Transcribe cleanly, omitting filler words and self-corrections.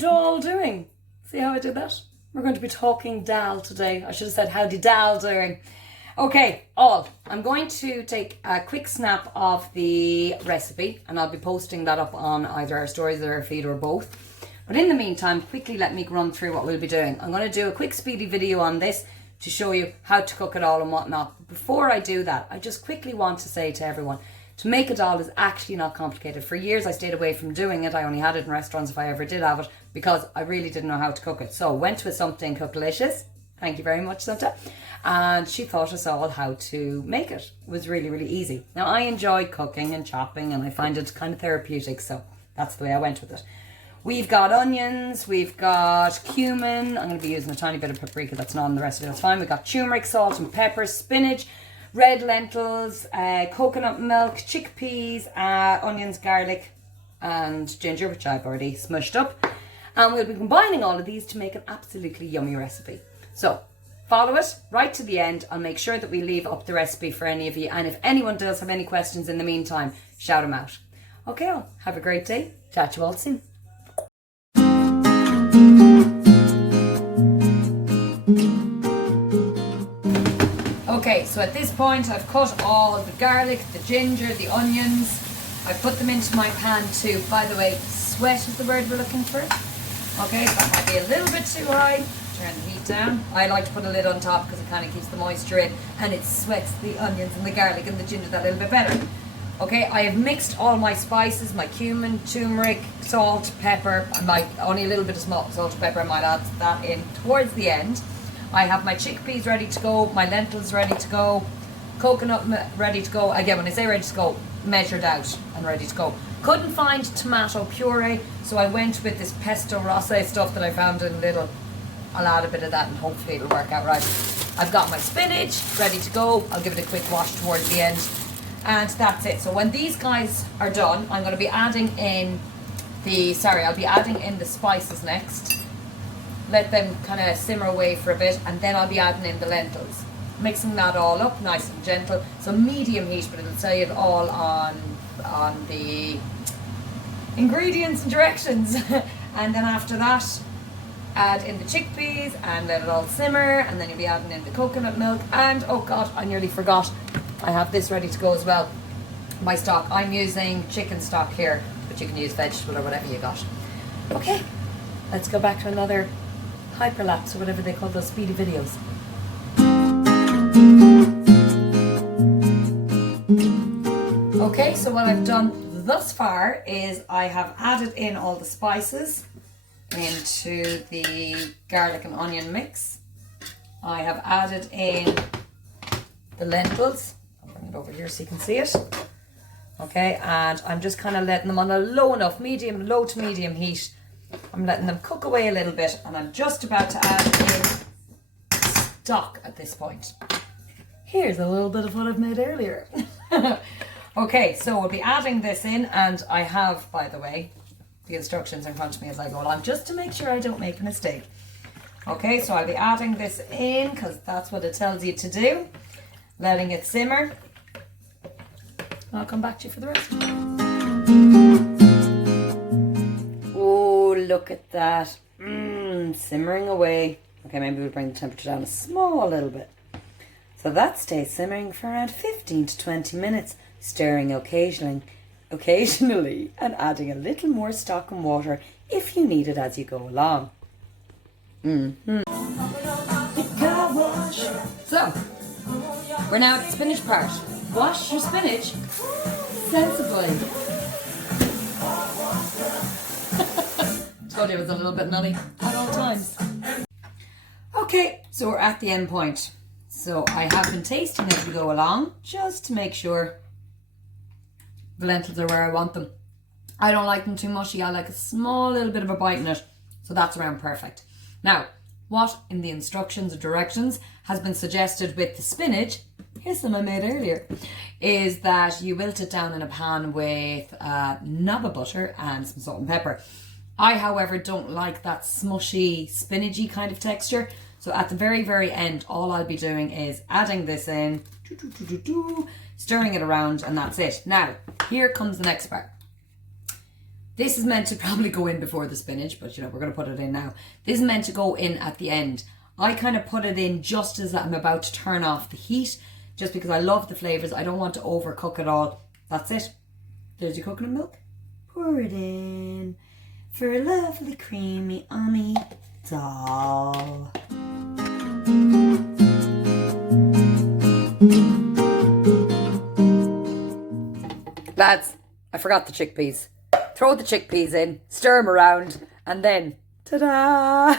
you all doing? See how I did that? We're going to be talking Dhal today. I should have said howdy Dhal doing. Okay, I'm going to take a quick snap of the recipe and I'll be posting that up on either our stories or our feed or both. But in the meantime, quickly let me run through what we'll be doing. I'm going to do a quick speedy video on this to show you how to cook it all and whatnot. But before I do that, I just quickly want to say to everyone, to make a dal is actually not complicated. For years I stayed away from doing it. I only had it in restaurants if I ever did have it because I really didn't know how to cook it. So went with something Cookalicious. Thank you very much, Santa. And she taught us all how to make it. It was really, really easy. Now I enjoy cooking and chopping and I find it kind of therapeutic, so that's the way I went with it. We've got onions, we've got cumin. I'm going to be using a tiny bit of paprika, that's not in the recipe, that's fine. We've got turmeric, salt and pepper, spinach, red lentils, coconut milk, chickpeas, onions, garlic and ginger, which I've already smushed up. And we'll be combining all of these to make an absolutely yummy recipe. So follow it right to the end. I'll make sure that we leave up the recipe for any of you. And if anyone does have any questions in the meantime, shout them out. Okay, well, have a great day. Chat to you all soon. Okay, so at this point I've cut all the garlic, the ginger, the onions. I've put them into my pan too. By the way, sweat is the word we're looking for. Okay, so that might be a little bit too high. Turn the heat down. I like to put a lid on top because it kind of keeps the moisture in and it sweats the onions and the garlic and the ginger that little bit better. Okay, I have mixed all my spices, my cumin, turmeric, salt, pepper. I might, only a little bit of salt and pepper, I might add that in towards the end. I have my chickpeas ready to go, my lentils ready to go, coconut ready to go. Again, when I say ready to go, measured out and ready to go. Couldn't find tomato puree, so I went with this pesto rosse stuff that I found in Lidl. I'll add a bit of that and hopefully it'll work out right. I've got my spinach ready to go. I'll give it a quick wash towards the end. And that's it. So when these guys are done, I'm going to be adding in I'll be adding in the spices next. Let them kind of simmer away for a bit and then I'll be adding in the lentils. Mixing that all up nice and gentle. So medium heat, but it'll tell you it all on the ingredients and directions. And then after that, add in the chickpeas and let it all simmer, and then you'll be adding in the coconut milk and, oh god, I nearly forgot, I have this ready to go as well. My stock, I'm using chicken stock here, but you can use vegetable or whatever you got. Okay, let's go back to another hyperlapse or whatever they call those speedy videos. Okay, so what I've done thus far is I have added in all the spices into the garlic and onion mix. I have added in the lentils. I'll bring it over here so you can see it. Okay, and I'm just kind of letting them on a low to medium heat. I'm letting them cook away a little bit and I'm just about to add in stock at this point. Here's a little bit of what I've made earlier. Okay, so we'll be adding this in, and I have, by the way, the instructions in front of me as I go along, just to make sure I don't make a mistake. Okay, so I'll be adding this in because that's what it tells you to do. Letting it simmer. I'll come back to you for the rest. Oh, look at that. Simmering away. Okay, maybe we'll bring the temperature down a small little bit. So that stays simmering for around 15 to 20 minutes, stirring occasionally and adding a little more stock and water if you need it as you go along. So, we're now at the spinach part. Wash your spinach sensibly. Told you it was a little bit nutty at all times. Okay, so we're at the end point. So I have been tasting as we go along, just to make sure the lentils are where I want them. I don't like them too mushy. I like a small little bit of a bite in it. So that's around perfect. Now, what in the instructions or directions has been suggested with the spinach, here's some I made earlier, is that you wilt it down in a pan with a knob of butter and some salt and pepper. I, however, don't like that smushy, spinachy kind of texture. So at the very, very end, all I'll be doing is adding this in, stirring it around, and that's it. Now, here comes the next part. This is meant to probably go in before the spinach, but you know, we're going to put it in now. This is meant to go in at the end. I kind of put it in just as I'm about to turn off the heat, just because I love the flavours. I don't want to overcook it all. That's it. There's your coconut milk. Pour it in for a lovely creamy ummy dal. Lads, I forgot the chickpeas. Throw the chickpeas in, stir them around, and then ta-da!